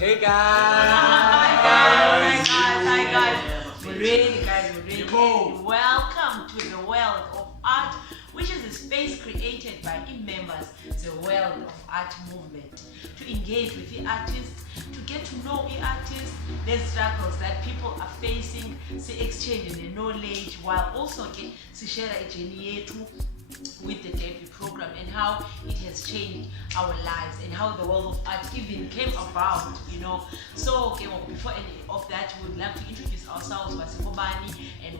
Hey guys! Hi guys! We're ready. Welcome to the world of art, which is a space created by members, the world of art movement, to engage with the artists, to get to know the artists, the struggles that people are facing, to exchange the knowledge, while also to share a journey with the debut program and how it has changed our lives and how the world of art even came about, So before any of that, we would like to introduce ourselves and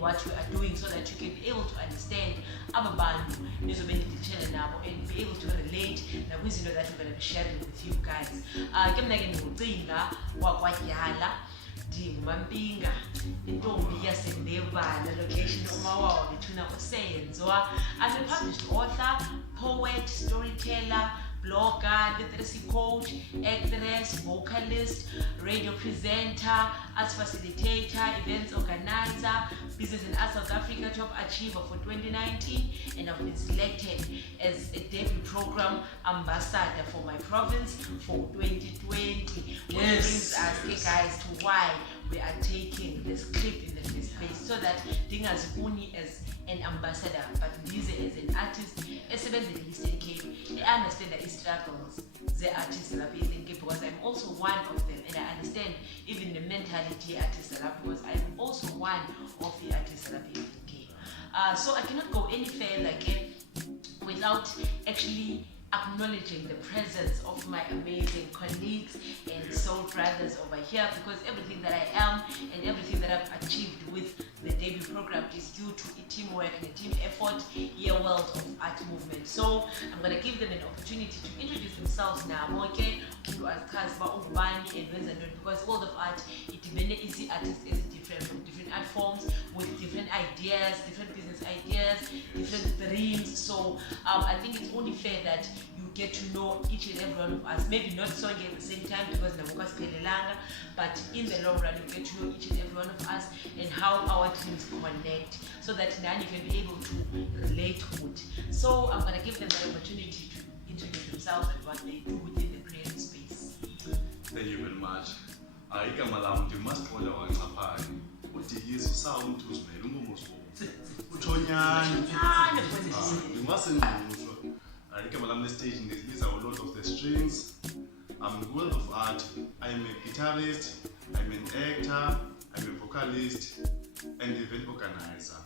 what we are doing so that you can be able to understand our bantu and be able to relate that we're going to be sharing with you guys. Ndingumampinga intombi yaseNdebana location umawawa bethuna useyenzwa. I'm a published author, poet, storyteller, blogger, literacy coach, actress, vocalist, radio presenter, arts facilitator, events organizer, Business and Arts South Africa Top Achiever for 2019, and I've been selected as a debut program ambassador for my province for 2020, which brings us guys to why we are taking the script in the first place, so that Dingazibuni as an ambassador, but Lise as an artist, as in the Eastern Cape, I understand the struggles the artists that are facing because I'm also one of them, and I understand even the mentality artists that are, because I'm also one of the artists that are facing Cape. So I cannot go any further without actually acknowledging the presence of my amazing colleagues and soul brothers over here, because everything that I am and everything that I've achieved with the debut program is due to a teamwork and a team effort, world of art movement. So I'm going to give them an opportunity to introduce themselves now, because world of art, many easy artists is different from different art forms with different ideas, different business ideas, different dreams. So I think it's only fair that you get to know each and every one of us. Maybe not so at the same time because Namuka's Pelelanga, but in the long run you get to know each and every one of us and how our dreams connect, so that now you can be able to relate to it. So I'm going to give them the opportunity to introduce themselves and what they do within the creative space. Thank you very much. Igama lam Masixole wancaphaya uDiyiso sawumuntu uzimele umbuso uthonyane ndimasengqusho. Igama lam lestage these are a lot of the strings. I'm in the world of art. I'm a guitarist, I'm an actor, I'm a vocalist and event organizer.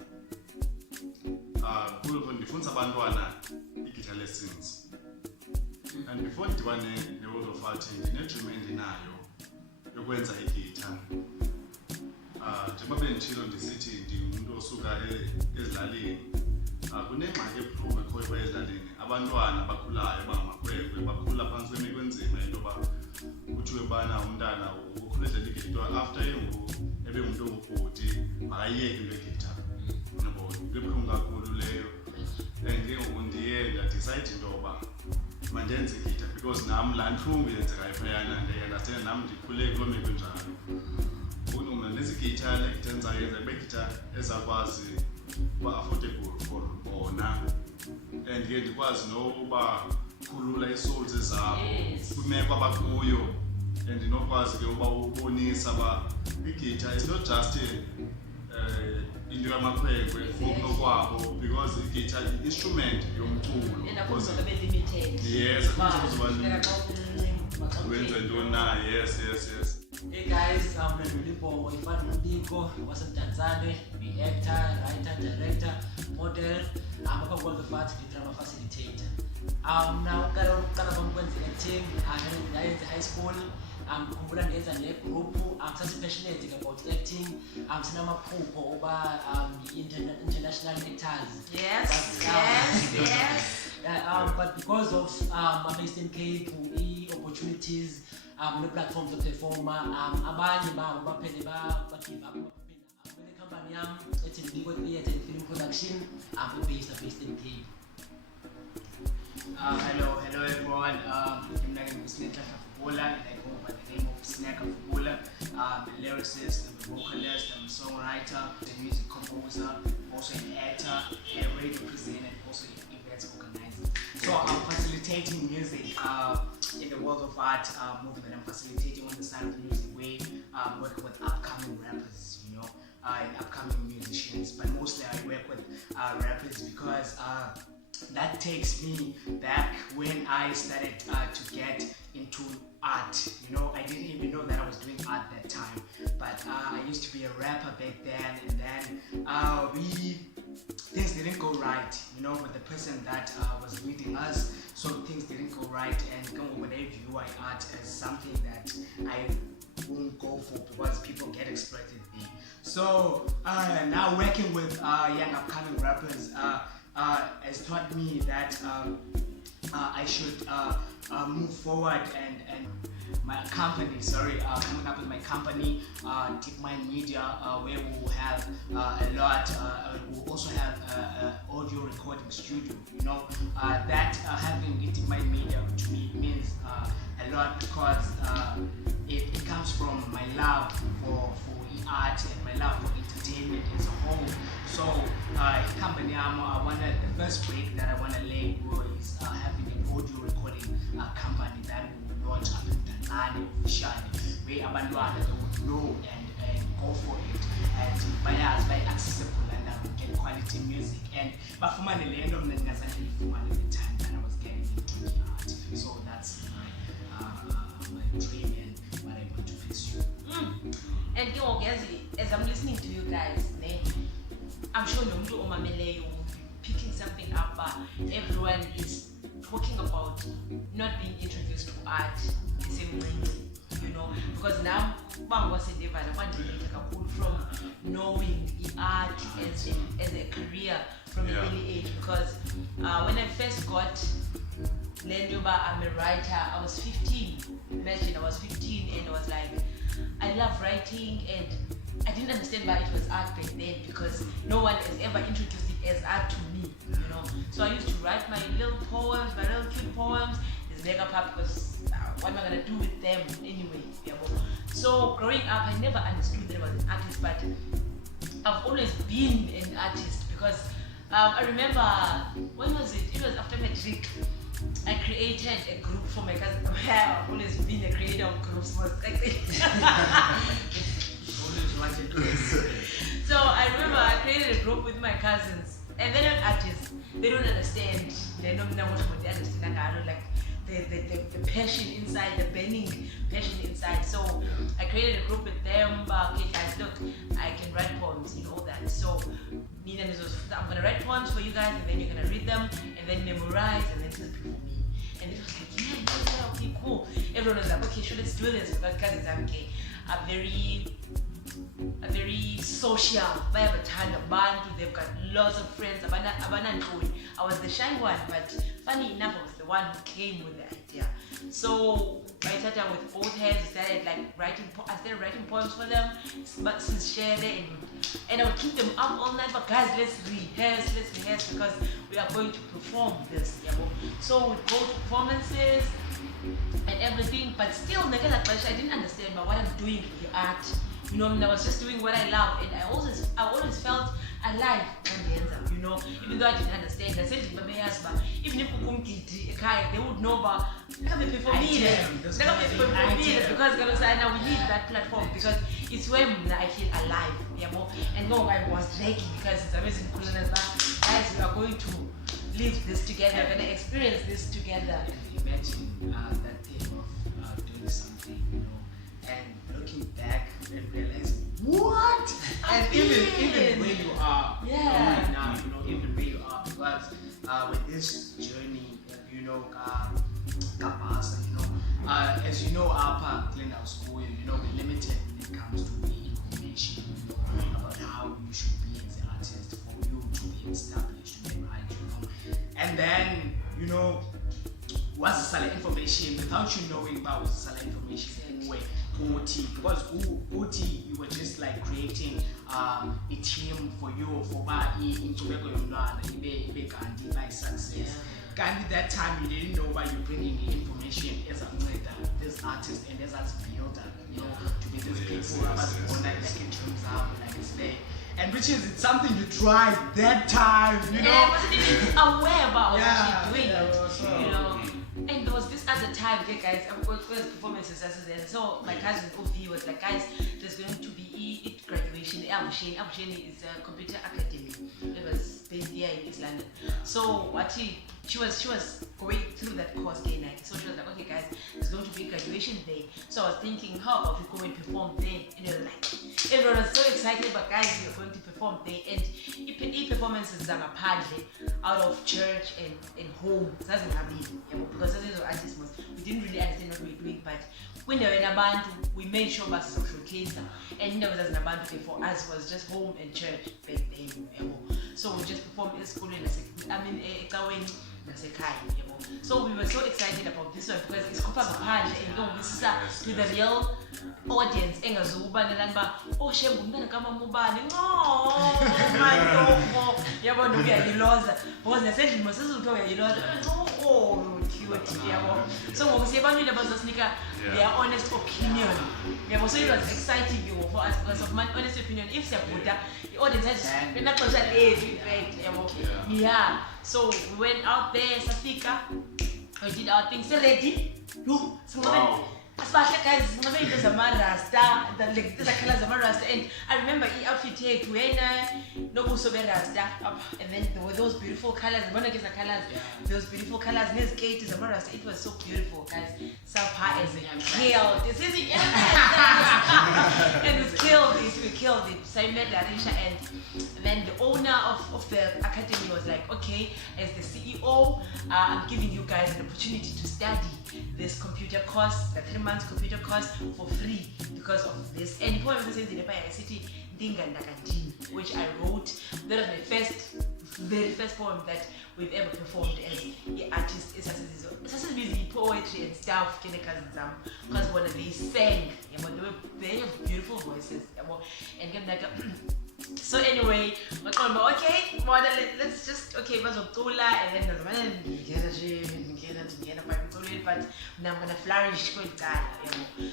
Ndifundisa abantwana i-guitar lessons, and before ndidibane ne-world of art ndine-dream endinayo yokwenza igitha. Njengoba benditshilo ndisithi ndingumuntu osuka ezilalini, kunengxaki ebuhlungu ekhoyo ezilalini. Abantwana abakhulayo abangamakhwenkwe bakhula phantsi kwemeko enzima into yoba kuthiwe bana umntana ukhula edlala igitha, after ebe ngumuntu ongubhoti makayiyeke into egitha. Into ebuhlungu kakhulu leyo, and ke ngoku ndiye ndadicide into yoba mandenze igitha because nam laa ntlungu yenzekayo phayana ndiyandastand nam ndikhule kuloo meko njalo. Ngoku mna nezigitha le githa endizayenza kube githa ezakwazi uba affordable for bona, and ke ndikwazi noba khulula ii-souls zabo kwimeko abakuyo, and ndinokwazi ke uba ubonisa uba igitha is not just into yamakhwenkwe ngokunokwabo, because igitha yi-instrument yomculo. Yes, wenza ntoni na. Yes. Hey guys, I'm Libhongo, be actor, writer, director, model. I'm a qualified drama facilitator. Now acting. I'm in high school. I'm a group. I'm such passionate about acting. I'm sinamaphupho over international actors. Yes. But because of my Eastern Cape, opportunities, the platforms of performer, abanye babo baphele bagive up. Company it's in Libhongo Theatre and Film Production. I'm based in Cape. Hello everyone. I'm Cinga, and I go by the name of Cinga. I'm a lyricist, I'm a vocalist, I'm a songwriter, a music composer, also an actor, a radio presenter, and also an events organizer. So I'm facilitating music in the world of art movement that I'm facilitating on the side of the music way, working with upcoming rappers, you know, and upcoming musicians, but mostly I work with rappers because that takes me back when I started to get into art. You know, I didn't even know that I was doing art that time, but I used to be a rapper back then, and then things didn't go right, you know, with the person that was leading us. So things didn't go right, and when they view art as something that I won't go for because people get exploited there. So now working with young upcoming rappers has taught me that I should move forward and my company, coming up with my company, Deep Mind Media, where we will have a lot, we'll also have audio recording studio, you know, that having Deep Mind Media to me means a lot because it comes from my love for art and my love for entertainment as a whole. So company, the first break that I want to lay is having an audio recording company that will launch up in Tanzania officially, where abantwana would know and go for it, and by accessible and get quality music. And but for my end of the time that I was getting into the art. So that's my dream and what I want to pursue. And as I'm listening to you guys, I'm sure Nomdu Omamele will be picking something up. Everyone is talking about not being introduced to art the same way, you know, because now from knowing art as a career from an early age. Because when I first got Lendoba, I'm a writer, I was 15. Imagine, I was 15 and I was like, I love writing, and I didn't understand why it was art back then because no one has ever introduced it as art to me, you know. So I used to write my little poems, my little cute poems. There's makeup up because what am I gonna do with them anyway? Yeah, so growing up, I never understood that I was an artist, but I've always been an artist because I remember, when was it? It was after matric. I created a group for my cousin. I've always been a creator of groups, most likely. So I remember I created a group with my cousins, and they're not artists. They don't understand. They don't know what they understand. Like the passion inside, the burning passion inside. So I created a group with them. Okay, guys, look, I can write poems and all that. So I'm gonna write poems for you guys, and then you're gonna read them, and then memorize, and then tell people me. And it was like, yeah, okay, cool. Everyone was like, okay, sure, let's do this because cousins are very social. They have a ton of bantu. They've got lots of friends. I was the shy one, but funny enough, I was the one who came with the idea. So I started with both hands. I started writing poems for them, but since share it, and I would keep them up all night. But guys, let's rehearse because we are going to perform this. So we'd go to performances and everything, but still, I didn't understand what I'm doing with the art. You know, I was just doing what I love, and I always felt alive on the ends, you know, even though I didn't understand. I said to my parents, but even if they would know, but because we need that platform because it's where I feel alive. And no, I was dragging because it's amazing. Guys, we are going to live this together, we're going to experience this together. Imagine that thing of doing something, you know, and looking back and realizing what? And even where you are right now, you know, even where you are, because with this journey, you know, as you know, our Glendale School, you know, we're limited when it comes to the information, you know, about how you should be as an artist for you to be established, right, you know. And then, you know, what's the salary information without you knowing about what's the salary information anyway. Because Uti, you were just like creating a team for you for by success. Gandhi, that time you didn't know why you're bringing the information as a leader, this artist and as a builder, you know, to be these people like in terms of like it's there. And which is it's something you tried that time, you know. I wasn't even aware about what you're doing, you know. And there was this other time, okay, guys, because performances as then. So my cousin Ovi was like, guys, there's going to be graduation. Abusheni is a computer academy. It was based here in East London. So what she was going through that course day night. So she was like, okay, guys, there's going to be graduation day. So I was thinking, how about we go and perform there? And like, everyone was so excited, but guys, we are going to perform there. And performances are out of church and home. That's because as artists, we didn't really understand what we were doing, but when they were in a band, we made sure we showcase. And there was as a band, okay, for us was just home and church back then. So we just performed in school so we were so excited about this one because it's Copa Gapande and this is to the real audience. Oh, Shembu, oh so we say their honest opinion. So it was exciting for us because of my honest opinion. If the audience has so we went out there, Safika, we did our things ready. No, guys, there's a rasta, there's a color rasta, and I remember the outfit here no rasta, and then there were those beautiful colors, those beautiful colors, this gate is a rasta, it was so beautiful, guys. Sapa as killed. This is it, and we killed it. So I met Larisha, and then the owner of the academy was like, okay, as the CEO, I'm giving you guys an opportunity to study this computer course, the 3 months computer course for free because of this. And the poem says in the city, which I wrote. That was my very first poem that we've ever performed as the artist. It's music, poetry and stuff. Because when they sang, they have beautiful voices. And so anyway, okay, let's just and then but now I'm gonna flourish with God.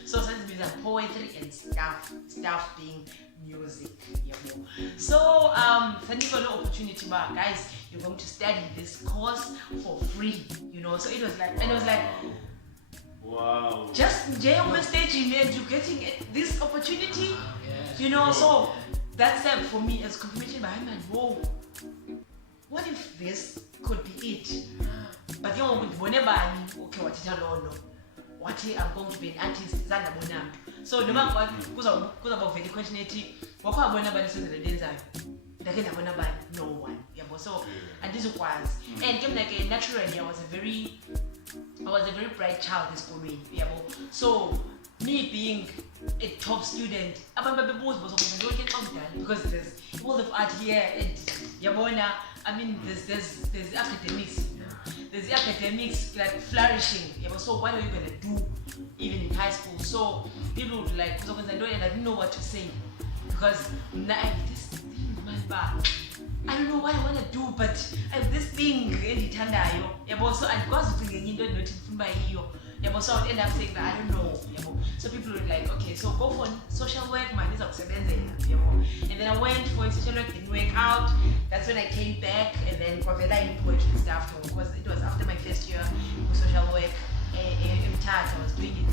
So since these are poetry and stuff being music. So thank you for the opportunity, guys. You're going to study this course for free. So it was like, and it was like, wow, just on the stage and you getting this opportunity. So that's for me as confirmation behind my whoa. What if this could be it? But whenever I'm okay, what I'm going to be an artist, so the man was about very questioning. What no one. So and this was and naturally I was a very bright child in school. So me being a top student, because there's world of art here and I mean there's academics. There's academics like flourishing. So what are you gonna do even in high school? So people would like and I didn't know what to say because this thing, I don't know what I want to do, but I have this thing in so I got to so I would end up saying that I don't know. So people would like, okay, so go for social work, man, and then I went for social work, didn't work out. That's when I came back, and then Kwavela in poetry stuff, because it was after my first year for social work. I was doing it,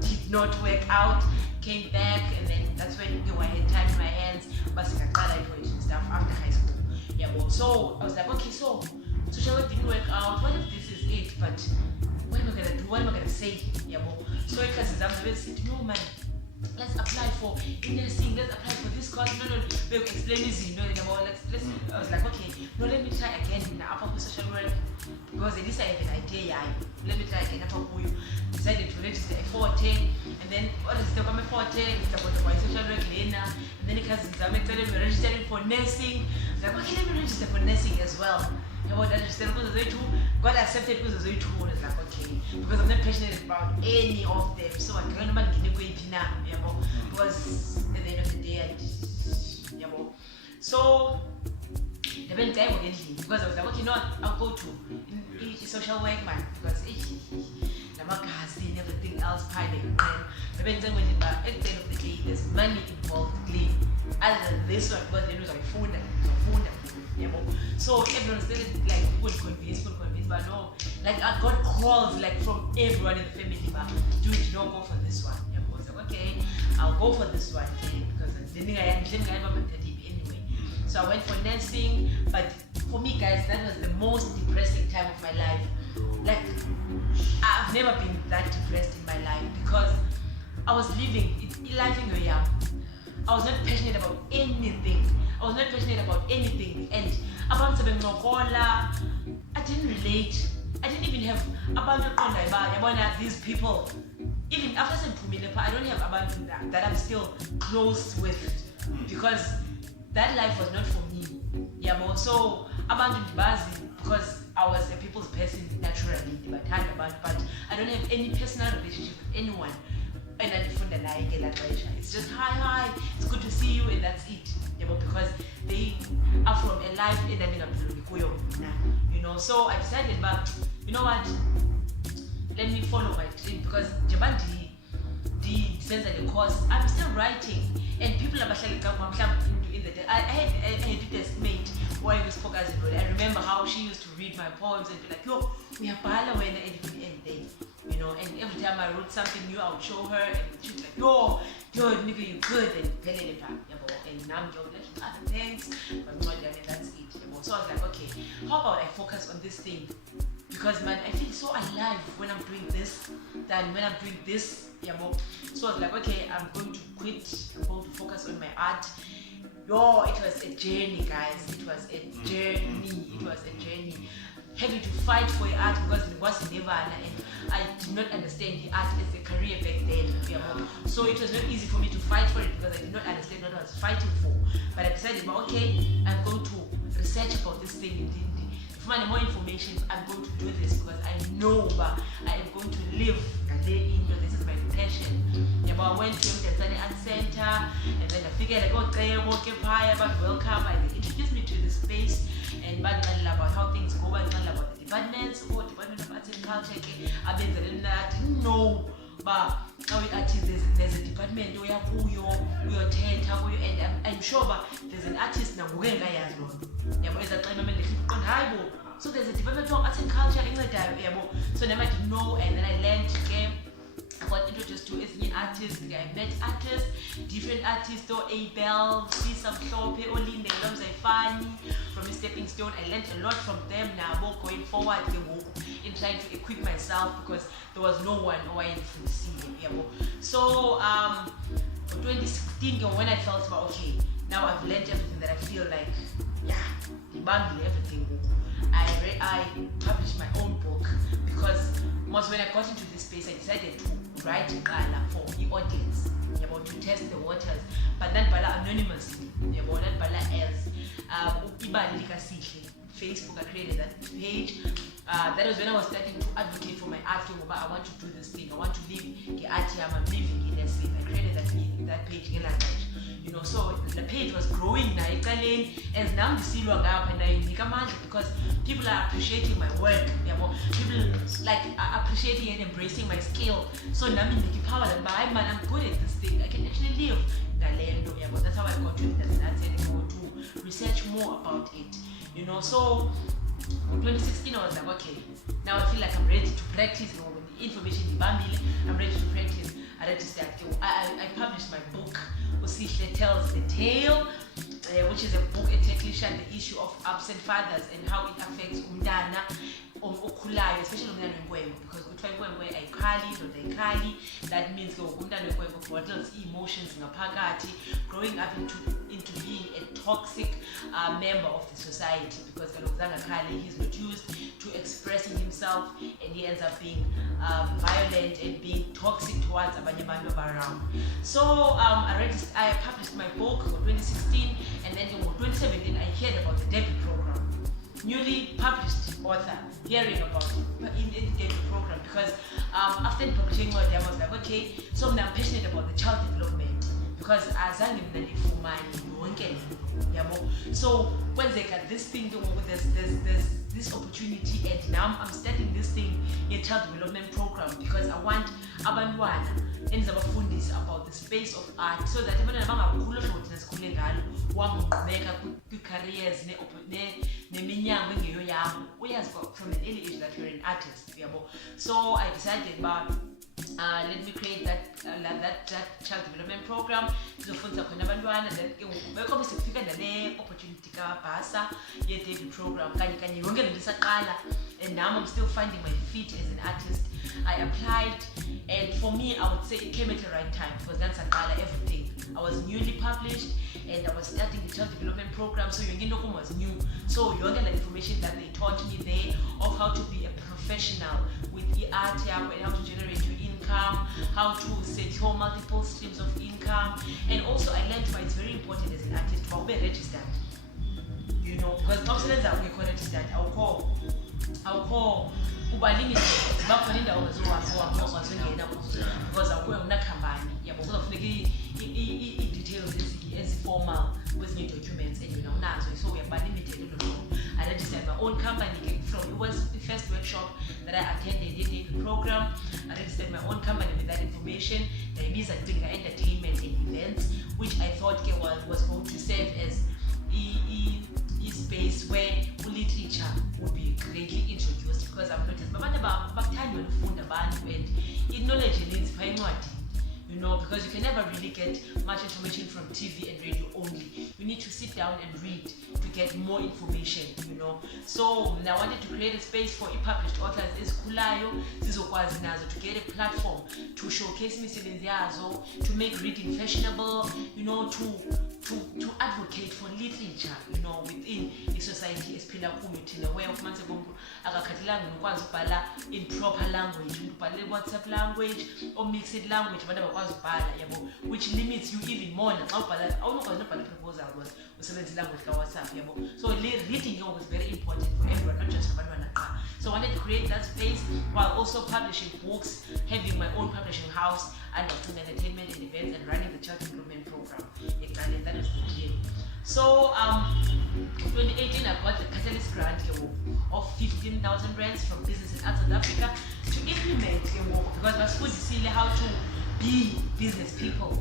did not work out, came back, and then that's when I had time in my hands, but I poetry stuff after high school. So I was like, okay, so social work didn't work out, what if this is it, but what am I gonna do? What am I gonna say? So because I'm no man, let's apply for nursing, let's apply for this course. No, we'll explain this, let's I was like, okay, no, let me try again in the upper social work because at least I have an idea. Let me try again upper you decided to register a 40, and then what is the 40? It's about the social work later, and then because I'm registering for nursing. I was like, okay, let me register for nursing as well. Got accepted because of the two. I was like, okay, because I'm not passionate about any of them, so I can't remember because at the end of the day, so the best time because I was like, okay, no, I'll go to social work man because and everything else the best time at the end of the day, there's money involved. Other than this one, because they lose like phone. So everyone started like, would convince but no, like I got calls like from everyone in the family, but dude, don't go for this one. Yeah, I was like, okay, I'll go for this one, okay, because I didn't have a anyway. So I went for nursing, but for me, guys, that was the most depressing time of my life. Like, I've never been that depressed in my life because I was living life in your young. I was not passionate about anything. And about Nokola, I didn't relate. I didn't even have about these people. Even after St. Pumilepa, I don't have about that I'm still close with because that life was not for me. Yeah, so about Bazi because I was a people's person naturally, but I don't have any personal relationship with anyone. And I defend that I get that it's just hi, it's good to see you, and that's it. Yeah, because they are from a life and then you know. So I decided, but you know what? Let me follow my dream because Jabandi sends the course. I'm still writing, and people are in the day. I had a desk mate who I spoke as a I remember how she used to read my poems and be like, yo, we are bala when anything. You know, and every time I wrote something new, I would show her, and she'd be like, yo, nigga, you good, and now I'm like, thanks, but not done, that's it. So I was like, okay, how about I focus on this thing? Because man, I feel so alive when I'm doing this than when I'm doing this. So I was like, okay, I'm going to quit, I'm going to focus on my art. Yo, it was a journey, guys. It was a journey. Having to fight for your art because it was never, and I did not understand the art as a career back then. So it was not easy for me to fight for it because I did not understand what I was fighting for. But I decided, okay, I'm going to research about this thing. To find more information, I'm going to do this because I know I am going to live this is my passion. I went to the Tanzania Art Center and then I figured but welcome, and they introduced me to the space and about how things go, about the departments, Department of Arts and Culture. I didn't know, but there's a department where and I'm sure there's an artist now so there's a department of arts and culture in the so then I didn't know, and then I learned again. I got introduced to ethnic artists. I met artists, different artists, Abel, Sisa Mhlope, Olinde, Lomzaifani, from a stepping stone. I learned a lot from them now going forward in trying to equip myself because there was no one who I could see. So 2016 when I felt okay, now I've learned everything that I feel like, everything. I published my own book because once when I got into this space, I decided to write for the audience, to test the waters, but not anonymously, not as Facebook. I created that page. That was when I was starting to advocate for my art. I want to do this thing. I want to live the art. I'm living in this thing. I created that page. So the page was growing now, and now because people are appreciating my work. People are appreciating and embracing my skill. So now I'm good at this thing. I can actually live. That's how I got to it. To research more about it. So in 2016 I was like, okay, now I feel like I'm ready to practice. The information I'm ready to practice. I published my book, Masixole Tells the Tale, which is a book entitled The Issue of Absent Fathers and How It Affects Umdana especially umntana wenkwenkwe, because kuthiwa inkwenkwe ayikhali, that means umntana wenkwenkwe bottles emotions ngaphakathi, growing up into being a toxic member of the society, because he's not used to expressing himself and he ends up being violent and being toxic towards abanye abantu around. So I published my book in 2016, and then in 2017 I heard about the debut program. Newly published author hearing about it in the debut program, because after publishing my I was like, okay, so I'm passionate about the child development, because azange mina ndifumane yonke le nto yabo. So kwenzeka this thing there's this opportunity, and now I'm starting this thing, a child development program, because I want abantwana endizabafundisa about the space of art, so that abantwana bangakhulu hlobo thina sikhule ngalo wahamba uqhubeka kwi-careers neminyango engeyo yabo, uyazi from an early age that you're an artist yabo. So I decided let me create that child development program sizofundisa khona abantwana, then ke bekho sikufika nale opportunity kabhasa ye-David program kanye yonke lento isaqala, and now I'm still finding my feet as an artist. I applied, and for me I would say it came at the right time, because that's everything. I was newly published and I was starting the child development program, so yonke into was new. So yonke the information that they taught me there of how to be a professional with art and how to generate your income, how to secure multiple streams of income, and also I learned why it's very important as an artist to be registered. You know, because obviously that we're registered, I'll call uba limited bakhona indawo ongazongena kuzo, because akuwe unakhambani yabo, kuzofuneka i-details ezi-formal kwezinye documents and yona unazo, so uyaba limited lo. I registered my own company from, it was the first workshop that I attended in the program. I registered my own company with that information. Ndayibiza Cinga entertainment and events, which I thought was going to serve as a space where literature would be greatly introduced, because I've noticed abantu bakuthanda ukufunda abantu, and knowledge needs incwadi, you know, because you can never really get much information from TV and radio only. You need to sit down and read to get more information, you know. So I wanted to create a space for published authors ezikhulayo zizokwazi nazo to get a platform to showcase imisebenzi yazo, to make reading fashionable, you know, to advocate for literature, you know, within the society esiphila kuyo thina, where ufumanise bonke akakhathalanga nokwazi ukubhala in proper language, ubhale WhatsApp language or mixed language abantu abakwazi ukubhala yabo, which limits you even more naxa ubhala awunokwazi nobhala proposal because usebenzisa language ka WhatsApp yabo. So reading was very important for everyone, not just abantwana qha. So I wanted to create that space while also publishing books, having my own publishing house and Cinga entertainment and events, and running the child development program. That was the dream. So 2018 I got the Catalyst grant of 15,000 rands from Business and Arts South Africa to implement because I was supposed to see how to be business people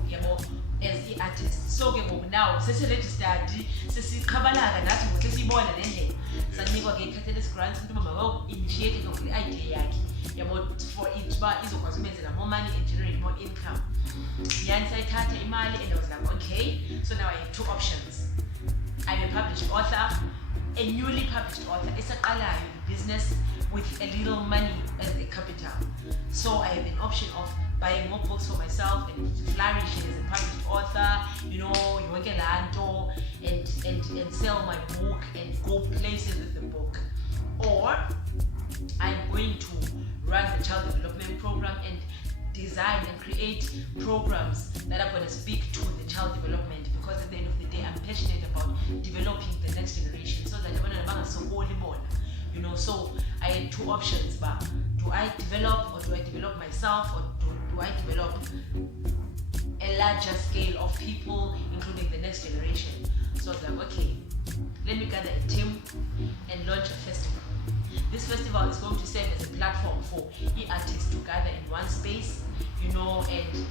as the artists. So now sesi-registered, sesi-khabalaka nathi sesiyibona le ndlela sanikwa ke Catalyst grant, into mama initiate le idea yakhe for it uba izokwazi umenzela more money and generate more income. Yani sayithatha imali, and I was like, okay, so now I have two options. I'm a published author, a newly published author, esaqalayo business with a little money as a capital. So I have an option of buying more books for myself and flourishing as a published author, you know, yonke laa nto, and sell my book and go places with the book. Or I'm going to run the child development program and design and create programs that are going to speak to the child development, because at the end of the day I'm passionate about developing the next generation, so that you know. So I had two options, but do I develop, or do I develop myself, or do I develop a larger scale of people, including the next generation? So I was like, okay, let me gather a team and launch a festival. This festival is going to serve as a platform for artists to gather in one space, you know, and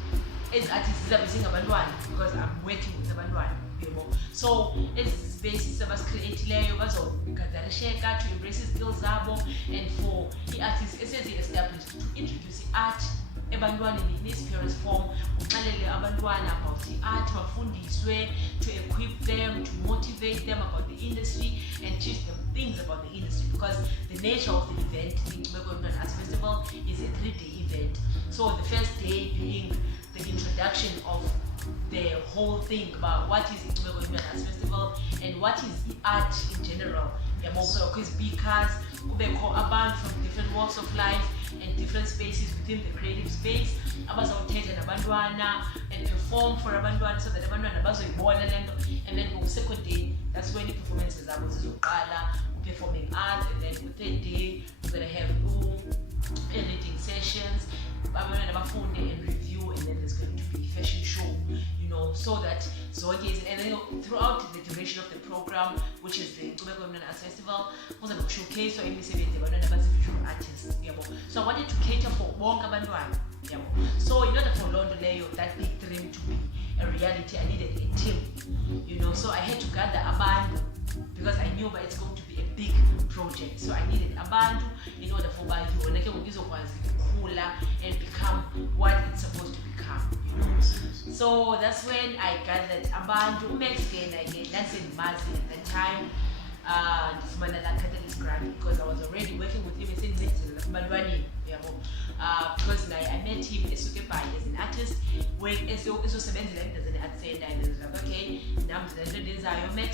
as artists because I'm working with abantwana, you know. So as space sabasikretileyo bazogatheresheka to embrace skills zabo, and for artists established to introduce art ebantwaneni in its purest form, uxelele abantwana about the art, bafundiswe, to equip them, to motivate them about the industry and teach them things about the industry, because the nature of the event, the Libhongo Arts Festival, is a 3-day event. So the first day being the introduction of the whole thing about what is the Libhongo Arts Festival and what is art in general. Because kubekho abantu from different walks of life and different spaces within the creative space abazawuthetha nabantwana and perform for abantwana, so that abantwana bazoyibona le nto, and then on the second day that's when the performances zabo zizoqala, performing art, and then the third day we're going to have reading sessions, abantwana bafunde and review, and then there's going to be fashion show, you know. so that zonke and then throughout the duration of the program, which is the Nkcubeko Yomntwana Arts Festival, was a showcase or imisebenzi yabantwana visual artists. So I wanted to cater for bonke abantwana. So in order for London that big dream to be a reality, I needed a team. So I had to gather abantu because I knew that it's going to be a big project. So I needed abantu in order for and become what it's supposed to become. So that's when I gathered abantu Mexican again. That's in Mazi at the time. Because I was already working with him because I met him as an artist when as an art center, and I was like, okay, now I'm Max,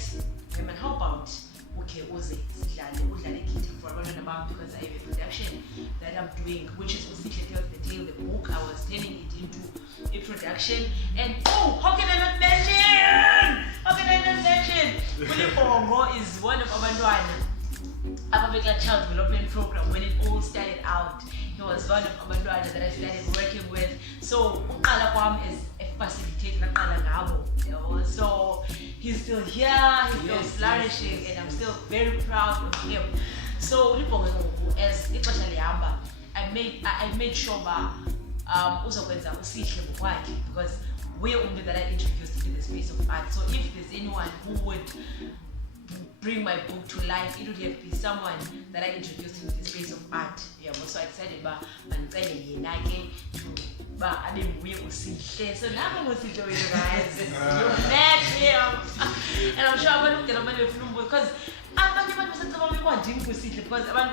how about okay, because I have a production that I'm doing, which is Masixole the Tale, the book. I was turning it into a production, and how can I not mention? Libhongo is one of our child development program. When it all started out, he was one of our that I started working with. So uqala kwami is a facilitator so he's still here, he's still flourishing, and I'm still very proud of him. So as I made sure because we're only that I introduced to the space of art. So if there's anyone who would bring my book to life, it would have to be someone that I introduced into the space of art. So I decided to so now I'm going to show you guys. You met him. And I'm sure I'm going to get a money because because I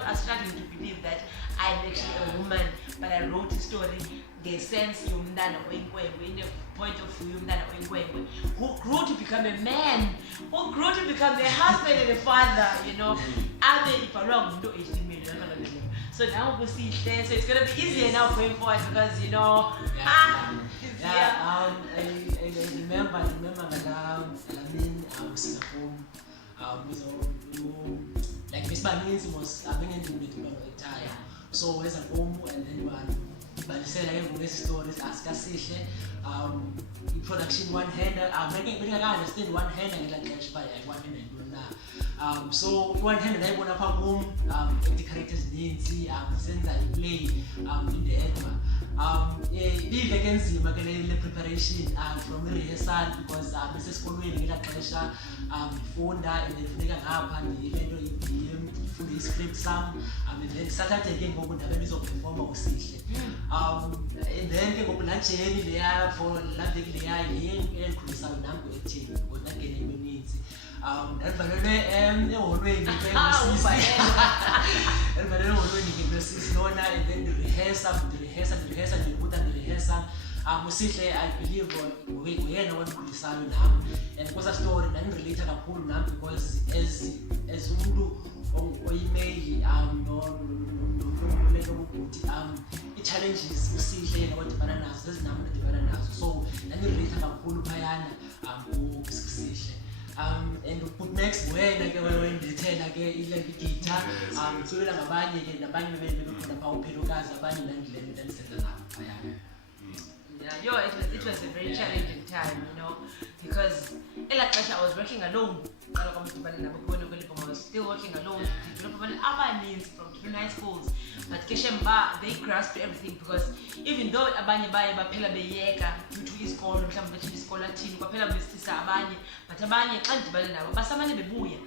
was struggling to believe that I'm actually a woman, but I wrote a story, the sense in the point of view who grew to become a man, who grew to become a husband and a father, So now we'll see there. So it's gonna be easier now going forward because I remember like Miss Banins was having a time. So as a home and then but said I have stories ask us production one hand I'm making I understand one hand and like by one hand so one hand and I want to home the characters needs since I play in the head big against him preparation from rehearsal because Masixole pressure phone and then happen the event for the script some and then Saturday again go to have perform and then go to lunch there for Latin there and Chris and I'm going to what that getting needs and then the rehearsal Masixole, I believe we are one Kulisano now, and because a story and related a pool now because as Ulu or email it challenges Masixole about the bananas, there's number the bananas. So then related a pool Payana Masixole. And put next when the ten again like guitar so like a band and the band will put a power pelucas a band and then set it up. It was a very challenging time, because I was working alone. I was still working alone. Development other means from different high schools, but Keshemba they grasped everything because even though abanye baye baphela beyeka due to isikolo mhlawumbe bethi isikolo athini kwaphela besisa abanye but abanye xa ndibale nabo basamane bebuya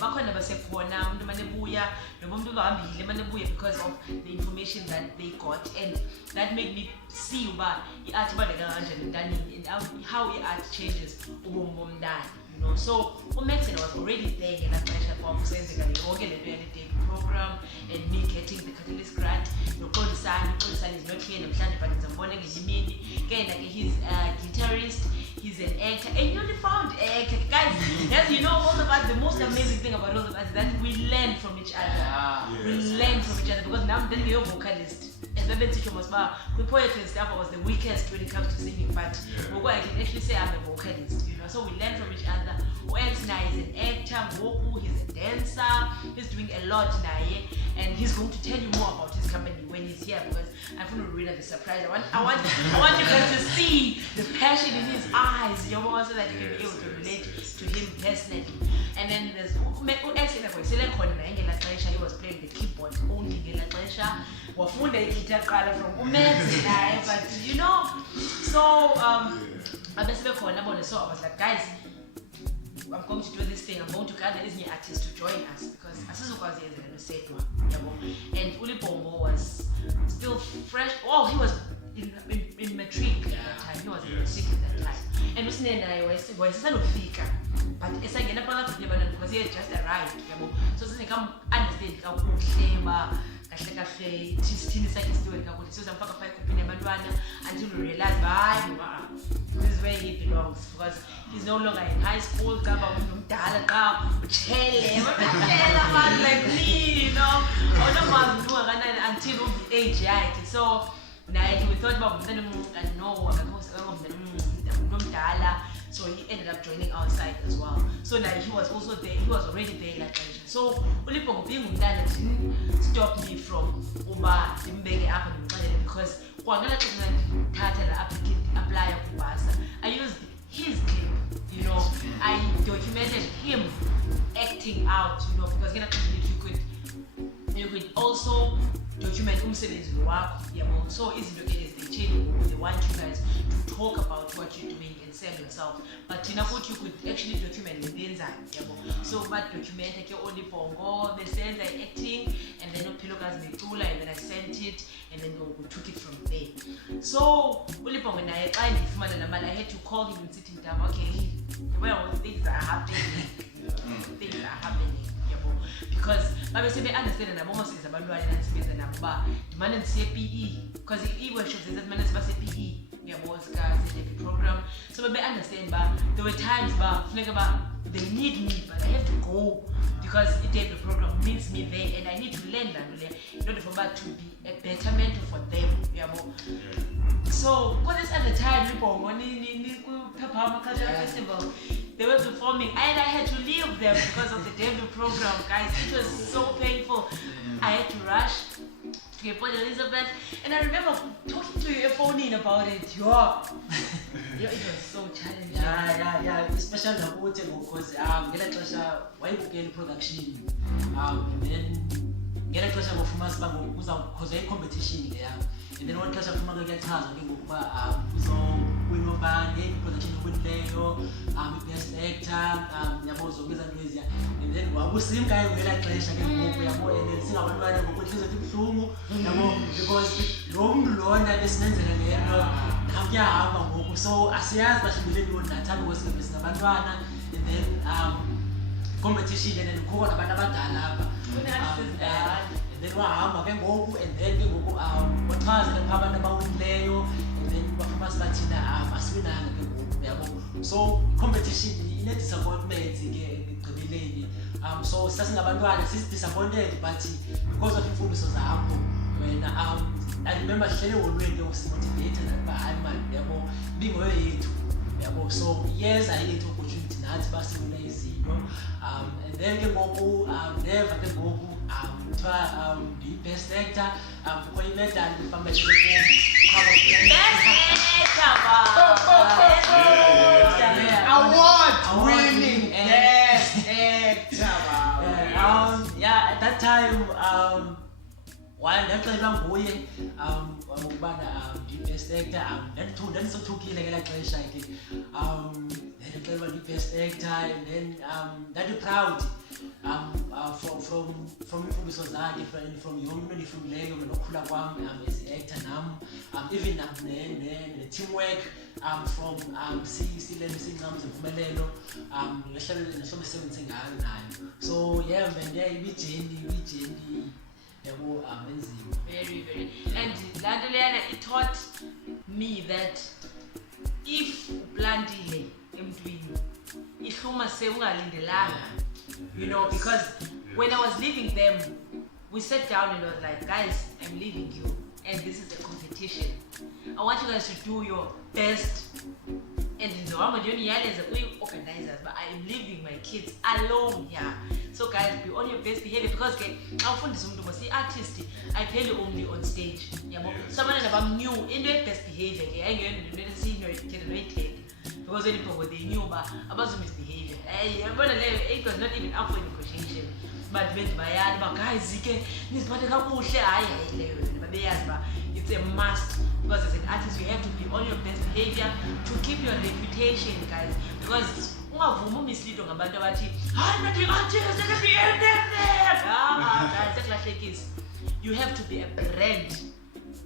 bakhona basekhona umuntu manebuya noma umuntu bahambile manebuya because of the information that they got, and that made me see uba iart ibaleka kanjani entanini and how iart changes ubomi bomntana. So Maxine was already there in that pressure for the program and me getting the Catalyst grant. Son is not here, but he's a guitarist, he's an actor, and newly found actor. Guys, as you know, all of us, the most amazing thing about all of us is that we learn from each other. We learn from each other because now I'm telling you, vocalist. As the teacher was with poetry and stuff, I was the weakest when it comes to singing, but I can actually say I'm a vocalist, so we learn from each other. Now is an actor, he's a dancer, he's doing a lot now, and he's going to tell you more about his company when he's here, because I'm going to ruin the surprise. I want you guys to see the passion in his eyes, so that you can be able to relate to him personally. And then there's he was playing the keyboard only from but you know, so I was like, guys, I'm going to do this thing. I'm going to gather these new artists to join us, because asizokwazi ezenza nosedwa, yabo. And Libhongo was still fresh. Oh, he was in matric at that time. He was in matric at that time. And usine naye wayesesanofika, but esangena phakathi kwabantwana because he had just arrived, yabo. So sinikam understand kakuhle ba kahle kahle thini sakhe story kakuhle. So samfaka phakathi kuphinde abantwana until we realize this is where he belongs, because he's no longer in high school. Like me, you know. Until the age, right? So now we thought about so he ended up joining our side as well. So now he was also there. He was already there like that. So Libhongo being umntana didn't stop me from up because I used his clip, you know. I documented him acting out, you know, because you could also document umsebenzi wakho, yabo. So izinto ke ezithini, they want you guys to talk about what you're doing and sell yourself, but you know what, you could actually document ngenzani, yabo. So but document ke Libhongo they said they're acting, and then Pilokazi Metula, and then I sent it, and then we took it from there. So Libhongo naye xa ndifumana namali, I had to call him and sit him down. Okay, well, things are happening. Things are happening, yabo. Because babe sebe understand nabo mosiza abantwana nansibenza nabo ba dimane ndisiye PE, because i-workshops ezimane siba se-PE, yabo, the program. So babe understand ba there were times ba funeka ba they need me, but I have to go because the program needs me there, and I need to learn that in order for that to be a betterment for them, yabo. So for this at the time, Libhongo Cultural Festival, they were performing, and I had to leave them because of the debut program, guys. It was so painful. I had to rush to Port Elizabeth, and I remember talking to your phone in about it. It was so challenging. Yeah, especially because ngela xesha wayibukela production, and then ngela xesha ngofumana siba ngokuza i-competition leya, and then one xesha kufumana kuyachaza ke ngokuba uzowina ubani production owinileyo, i-best actor, yabo uzobiza into eziya, and then wabusimka ngela xesha ke ngoku, yabo, and then singabantwana ngoku inhliziyo ibuhlungu, yabo, because lo mntu lona besinenzela le nto nakuyahamba ngoku, so asiyazi bahlubule ntoni nathanda ukwesingabe singabantwana, and then competition, and then kukhona nabantu abadala apha, and then wahamba ke ngoku, and then ke ngoku wachaza ke abantu abawinileyo, and then bafuma sibathina asiwinanga ke ngoku, yabo. So competition ine-disappointment ke ekugqibeleni, so sasingabantwana sis-disappointed, but because of imfundiso zakho wena, I remember hlele eholweni ke usimotivated ukuba hayi mani, yabo, ibingoyo yethu, yabo. So yes, I had opportunity nathi basiwina izinto, and then ke ngoku never ke ngoku kuthiwa ndi-best actor, kukho imedali best award-winning best actor. Yeah, at that time, while ndaxelelwa nguye ukubana ndi-best actor, ndandisothukile ngelaa xesha ke, ndaxelelwa ndi-best actor, and then ndandiproud from imfundiso zakhe, from yonke into endifundileyo nokukhula kwam as i-actor nam, even ne-teamwork, from silento sincam zempumelelo, nehlobo esisebenzise ngayo nayo. So yeah, man, yeah, ibijeni yabo, enzima. Very, very. And laa nto leyana, it taught me that if uplantile emntwini ihluma seungalindelanga, you know, because when I was leaving them, we sat down and I was like, guys, I'm leaving you, and this is a competition. I want you guys to do your best and ngizohamba ndiyoniyaleza kwi-organizers but I am leaving my kids alone here. So guys, be on your best behavior because ke xa ufundisa umuntu mos i-artist ayipheli only on stage yabo. So abantwana bamnew into ye-best behavior ke ayingeyonto noyithetha because when Libhongo they knew uba abazomisbehavior. Yabona leyo it was not even up for negotiation. But benzi bayani uba guys ke niziphathe kakuhle hayi leyo babeyazi uba it's a must because as an artist you have to be on your best behavior to keep your reputation, guys, because ungavumi umislead ngabantu abathi hayi nathi artist can be anything. Guys, sekulahlekisa. You have to be a brand.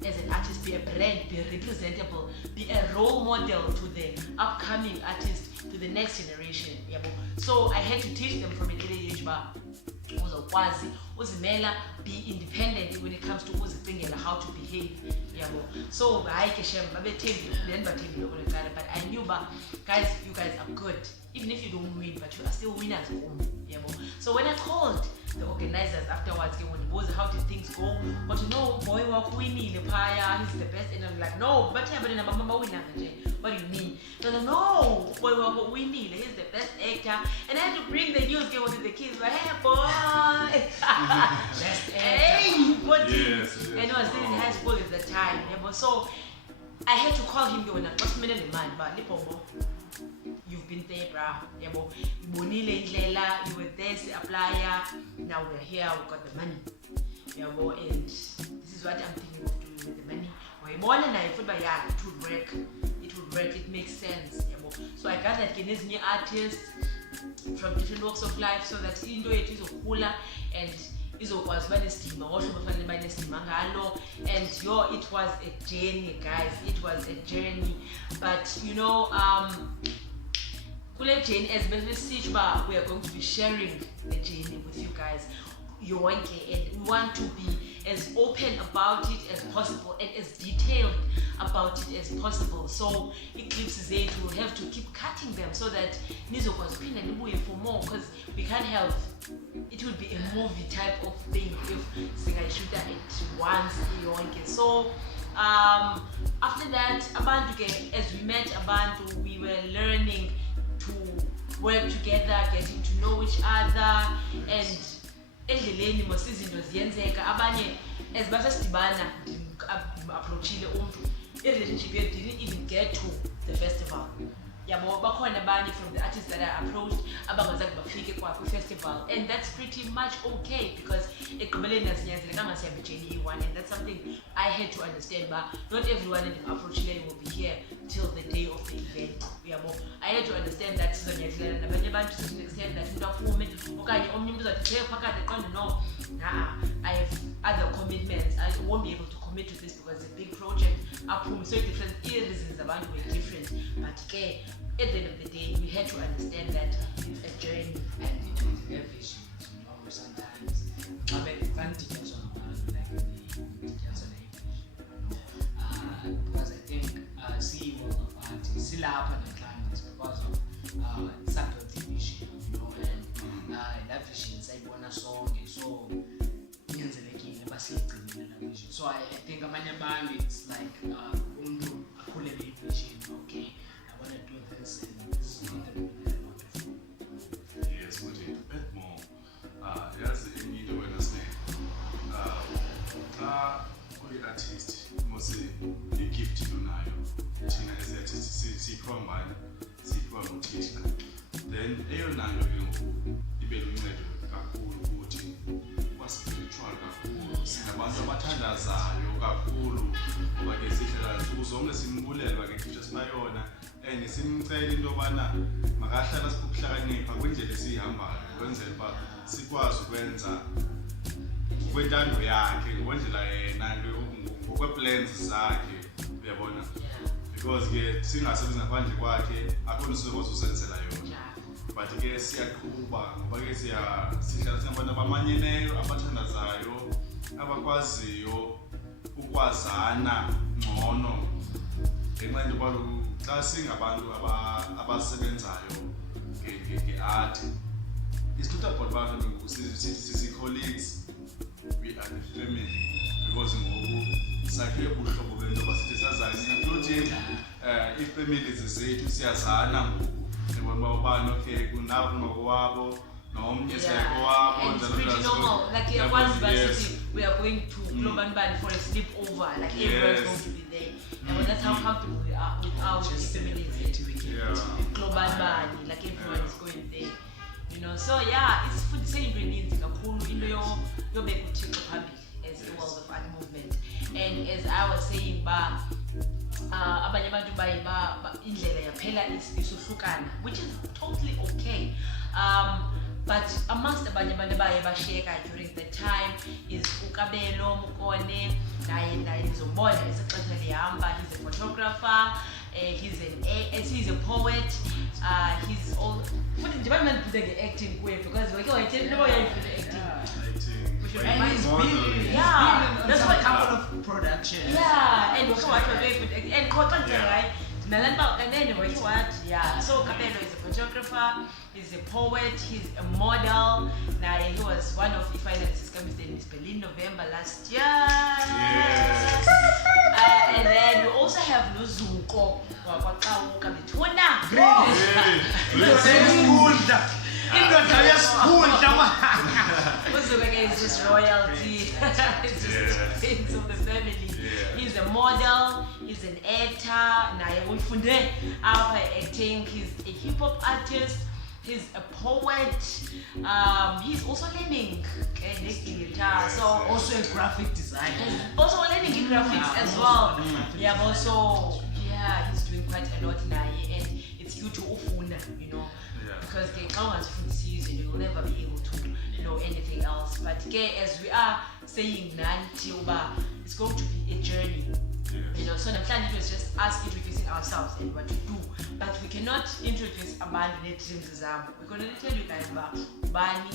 As an artist, be a brand, be representable, be a role model to the upcoming artists, to the next generation. So I had to teach them from an early age, be independent when it comes to how to behave. So I but I knew, guys, you guys are good. Even if you don't win, but you are still winners. So when I called the organizers afterwards, how did things go? But you know, boy, he's the best. And I'm like, no, but what do you mean? No, boy, he's the best actor. And I had to bring the news game with the kids, like, hey, boy. Best actor. Hey, what? Yes. And I was still in high school at the time. So I had to call him when I was in man, but Libhongo, you've been there, bro. You were there, applier. Now we're here, we got the money. And this is what I'm thinking of doing with the money. It would work. It would work. It makes sense. So I gathered new artists from different walks of life so that into it is cooler and izokwazi banestima washo bafanele banestima ngalo. And it was a journey, guys. It was a journey, but you know, kule journey as we are going to be sharing the journey with you guys. And we want to be as open about it as possible and as detailed about it as possible. So eclipses it, we'll have to keep cutting them so that nizokwazi uphinda nibuye for more, because we can't have it would be a movie type of thing if singayishuta it once yonke. So after that, abantu as we met abantu, we were learning to work together, getting to know each other, and endleleni mos izinto ziyenzeka. Abanye as basesidibana approachile umuntu relationship yethu didn't even get to the festival. Bakhona abanye from the artists that I approached abangazange bafike kwi-festival, and that's pretty much okay because ekugqibeleni asinyanzelekanga sihambe ijeni iyi-one, and that's something I had to understand, but not everyone endimapproachileyo will be here till the day of the event. I had to understand that sizonyazelana nabanye abantu sizoextend that into aphume okanye omnye umuntu uzathi phakathi eqonde no, I have other commitments, I won't be able to commit to this because it's a big project. So different reasons abantu were different, but at the end of the day we had to understand that it's a journey and it was their vision. Sometimes because I think seeing all of artists still happen at times because of subtle vision, and that vision is like one song, so so I think amanye abantu it's like umuntu akhulele vision, okay, I want to do this and this is not the way that I want to feel. Yes, but a bit more. Yes, in need of understand. Artist must say the gift you know. Tina as an artist, see from my teacher. Then you know you be kakhulu spiritual kakhulu sinabantu abathandazayo kakhulu ngoba ke sihlela nsuku zonke simbulelwa ke futhi sibayona and simcela into yobana makahlala sikuhlakanipha kwindlela esihambayo kwenzela uba sikwazi ukwenza kwentando yakhe ngokwendlela yena ngokweplans zakhe, uyabona, because ke singasebenzi ngaphandle kwakhe akhona sikwazi usenzela yona. But ke siyaqhuba ngoba ke sihlala sinabantu abamanyeneyo abathandazayo abakwaziyo ukwazana ngcono ngenxa yento yoba xa singabantu abasebenzayo nge-art it's not about abantu sisi-colleagues, we are the family, because ngoku sakhe ubuhlobo bento yoba sithi sazane including iifamilies zethu siyazana ngoku njengoba ubani okay kunabo nokowabo nomnye sekowabo and it's pretty normal. Like we are going to Global for a sleepover. Like everyone's going to be there. And that's how comfortable we are with our families. Global like everyone is going there. You know, so yeah, it's for the same ingredients. Into your baby chicken public as the world of art movement. And as I was saying, abanye abantu baye indlela yaphela isuhlukana, which is totally okay. But amongst abanye abantu baye basheka during the time is uKabelo Mukone naye izobona isixesha lihamba. He's a photographer, he's a poet, he's all futhi nje bani mandibudeke acting kuye because wake wayithini no yayifuna acting. And he's been that's what couple of production. Yeah, and also what very good and content right. And then what? Yeah. So Kapelo is a photographer, he's a poet, he's a model. Now he was one of the finalists coming to Miss Berlin November last year. Yes. And then we also have Luzuko. Is just royalty. It's just prince of the family. He's a model, he's an actor, acting, he's a hip hop artist, he's a poet, he's also learning guitar, so Also a graphic designer. also learning graphics as well. Yeah, but also he's doing quite a lot now, and it's due to Ufuna, you know, because the Kawan's food season, you will never be able to know anything else. But as we are saying, it's going to be a journey. You know, so the plan was just us introducing ourselves and what we do. But we cannot introduce a man in dreams. We're going to tell you guys about Bani,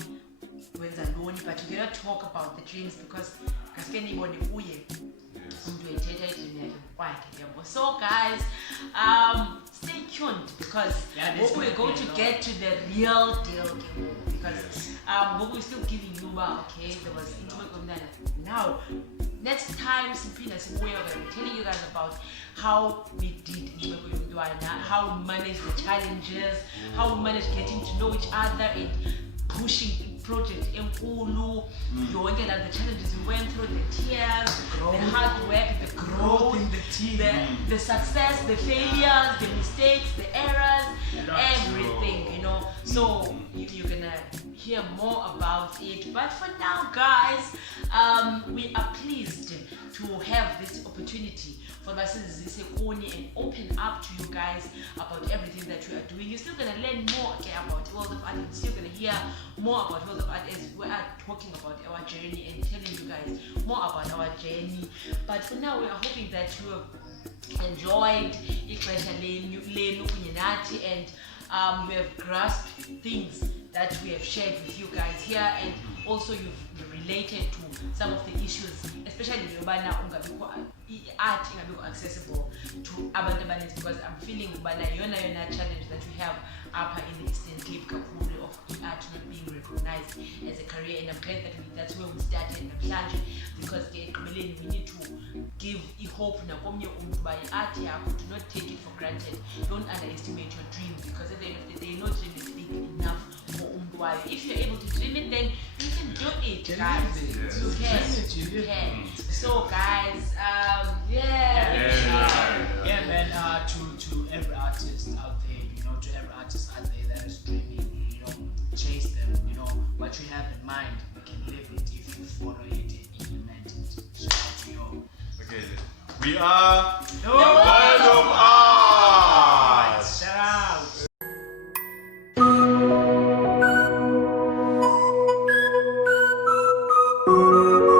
but we cannot talk about the dreams because so guys, stay tuned because we're going to get to the real deal because what we're still giving you there was now next time we're telling you guys about how we did how we managed the challenges, how we managed getting to know each other and pushing project enkulu yonke the challenges we went through, the tears, the hard work, the growth in the team, the success, the failures, the mistakes, the errors, everything, you know. So you're gonna hear more about it. But for now, guys, we are pleased to have this opportunity for Masixole and open up to you guys about everything that we are doing. You're still gonna learn more about the world of art. You're still gonna hear more about world of art as we are talking about our journey and telling you guys more about our journey. But for now, we are hoping that you have enjoyed and you have grasped things that we have shared with you guys here, and also you've related to some of the issues, especially art accessible to abantu abaninzi, because I'm feeling yona challenge that we have upper in the Eastern Cape Kakulu of art not being recognized as a career, and I'm glad that that's where we started because we need to give hope by art. Do not take it for granted. Don't underestimate your dream, because at the end of the day, no dream is big enough for if you're able to dream it, then you can do it, guys. You can. So guys, man, to every artist out there, you know, to every artist out there that is dreaming, you know, chase them, you know, what you have in mind, you can live it if you follow it and implement it. Shout out to you. Okay, we are the world of art. Shout out. Thank you.